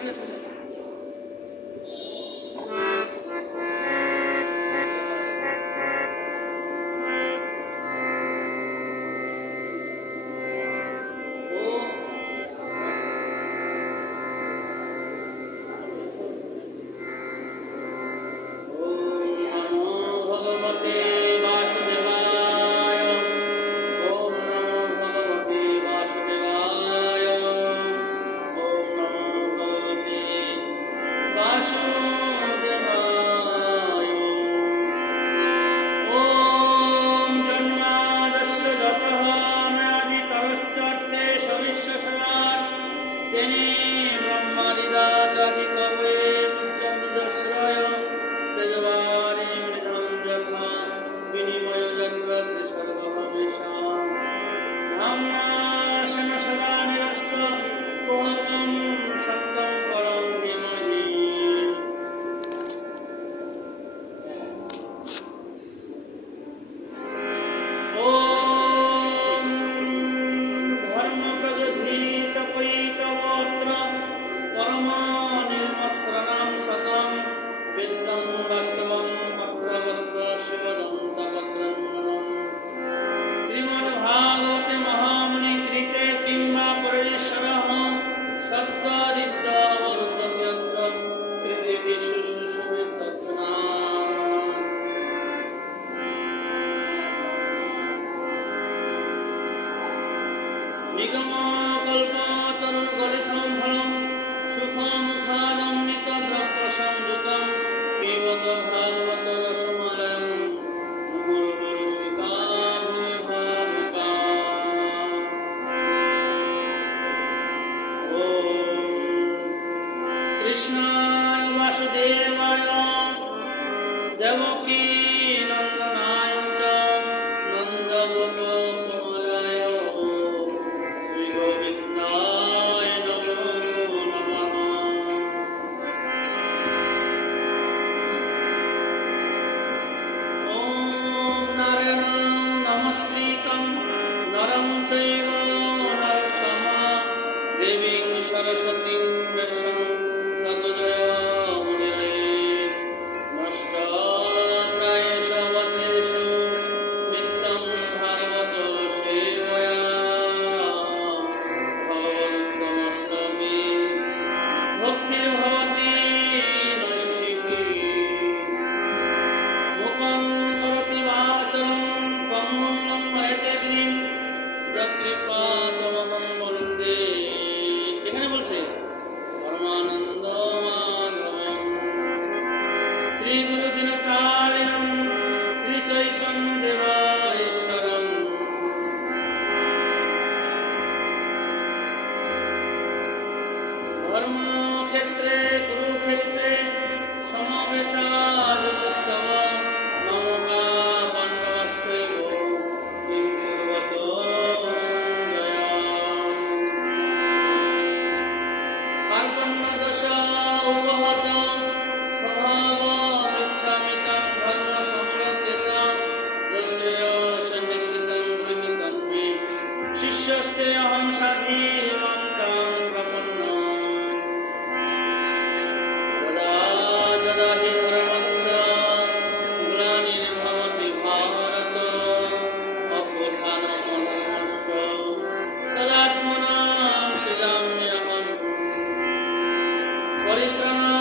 ঠিক আছে কৃষ্ণায় বাসুদেবায় দেবকী নন্দনায় চ নন্দগোপকুমারায় শ্রী গোবিন্দায় নমো নমঃ। ওম নারায়ণং নমস্কৃত্যং নরং চৈব নরোত্তমঃ দেবীং সরস্বতীং ব্যাসং ততো জয়মুনিরয়েৎ। নষ্টাত্রায়েষু অবধেষু নিত্যং ভাগবত সেবয়া ভগবন্তমস্মৃমি ভক্তির্ভবতি নৈষ্ঠিকী। মুখং কरोति वाचालं পঙ্গুং লঙ্ঘয়তে গিরিং যৎকৃপাতমহং বন্দে। এখানে বলছে পরমানন্দ মাধবম শ্রী গুরু দিনকারিণম শ্রী চৈতন্য দেবাঈশ্বরম। ধর্মক্ষেত্রে কুরুক্ষেত্রে সমবেতা যুগোৎসব মমকা পাণ্ডবস্ত্রৈব কিং কুর্বত সঞ্জয়া। কার্পণ্যদোষ উপহত স্বভাবমৃচ্ছামিতং ধর্ম সংরক্ষিতং যস্য সন্নিশ্চিতং ব্রহ্মি তন্মে শিষ্যস্তে অহং সাধীনাং तं প্রপন্নঃ। যদা যদা হি ধর্মস্য গ্লানির্ভবতি ভারত অভ্যুত্থানমধর্মস্য তদাত্মনাং সৃজাম্যহम्। পরিত্রাণায়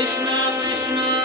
कृष्ण कृष्ण